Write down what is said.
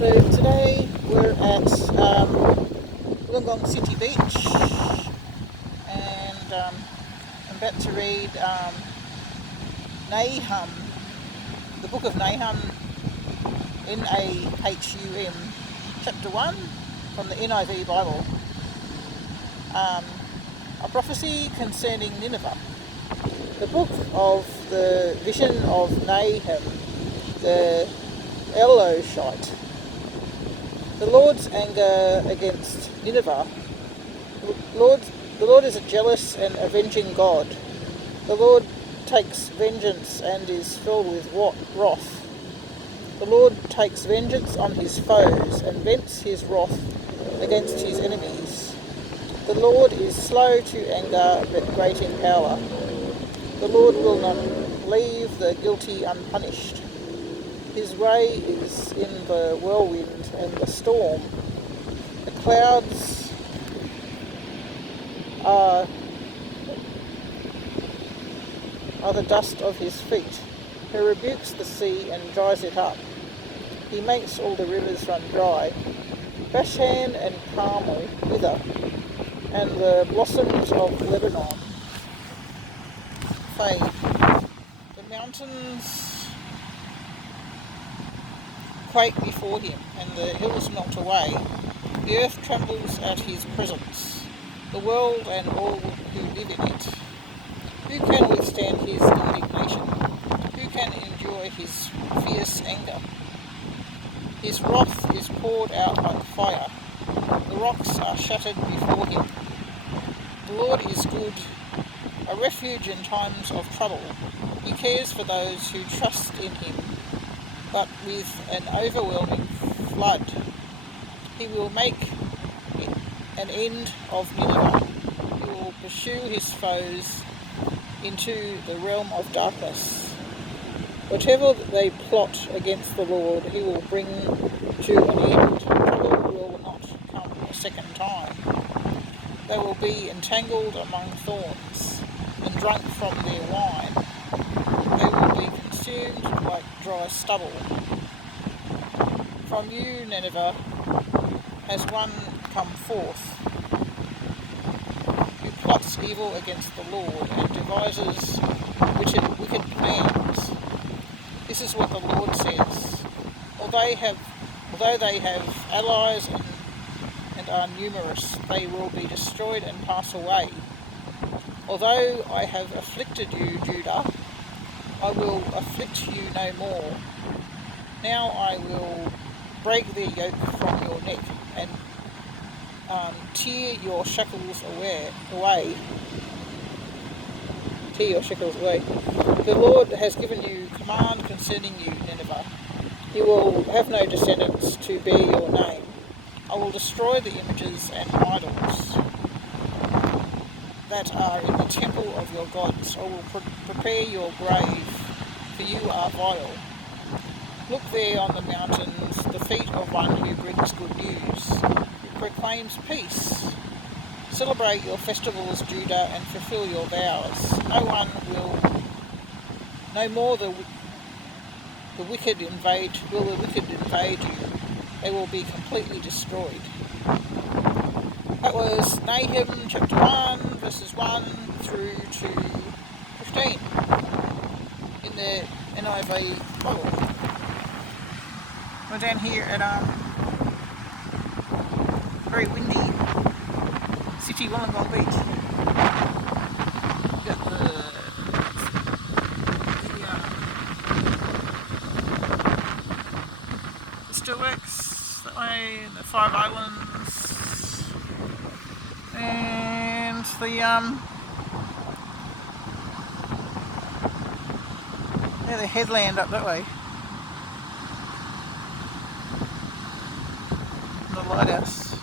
So today we're at Wollongong City Beach, and I'm about to read Nahum, the book of Nahum, Nahum, chapter 1 from the NIV Bible. A prophecy concerning Nineveh. The book of the vision of Nahum the Elkoshite. The Lord's anger against Nineveh. The Lord is a jealous and avenging God. The Lord takes vengeance and is filled with wrath. The Lord takes vengeance on his foes and vents his wrath against his enemies. The Lord is slow to anger but great in power. The Lord will not leave the guilty unpunished. His way is in the whirlwind and the storm. The clouds are the dust of his feet. He rebukes the sea and dries it up. He makes all the rivers run dry. Bashan and Carmel wither, and the blossoms of Lebanon fade. The mountains quake before him, and the hills melt away. The earth trembles at his presence, the world and all who live in it. Who can withstand his indignation? Who can endure his fierce anger? His wrath is poured out like fire. The rocks are shattered before him. The Lord is good, a refuge in times of trouble. He cares for those who trust in him. But with an overwhelming flood, he will make an end of Nineveh. He will pursue his foes into the realm of darkness. Whatever they plot against the Lord, he will bring to an end. Trouble will not come a second time. They will be entangled among thorns and drunk from their wine. They will be consumed like dry stubble. From you, Nineveh, has one come forth who plots evil against the Lord and devises wicked plans. This is what the Lord says. Although they have allies and are numerous, they will be destroyed and pass away. Although I have afflicted you, Judah, I will afflict you no more. Now I will break their yoke from your neck and tear your shackles away. Tear your shackles away. The Lord has given you command concerning you, Nineveh. You will have no descendants to bear your name. I will destroy the images and idols that are in the temple of your gods. I will prepare your grave, for you are vile. Look there on the mountains, the feet of one who brings good news, who proclaims peace. Celebrate your festivals, Judah, and fulfill your vows. No more the wicked invade you. They will be completely destroyed. That was Nahum chapter 1, verses 1 through to 15 in the NIV Bible. We're down here at very windy city Wollongong Beach. We've got the Steelworks that way, the Five Islands, and the headland up that way. The lighthouse.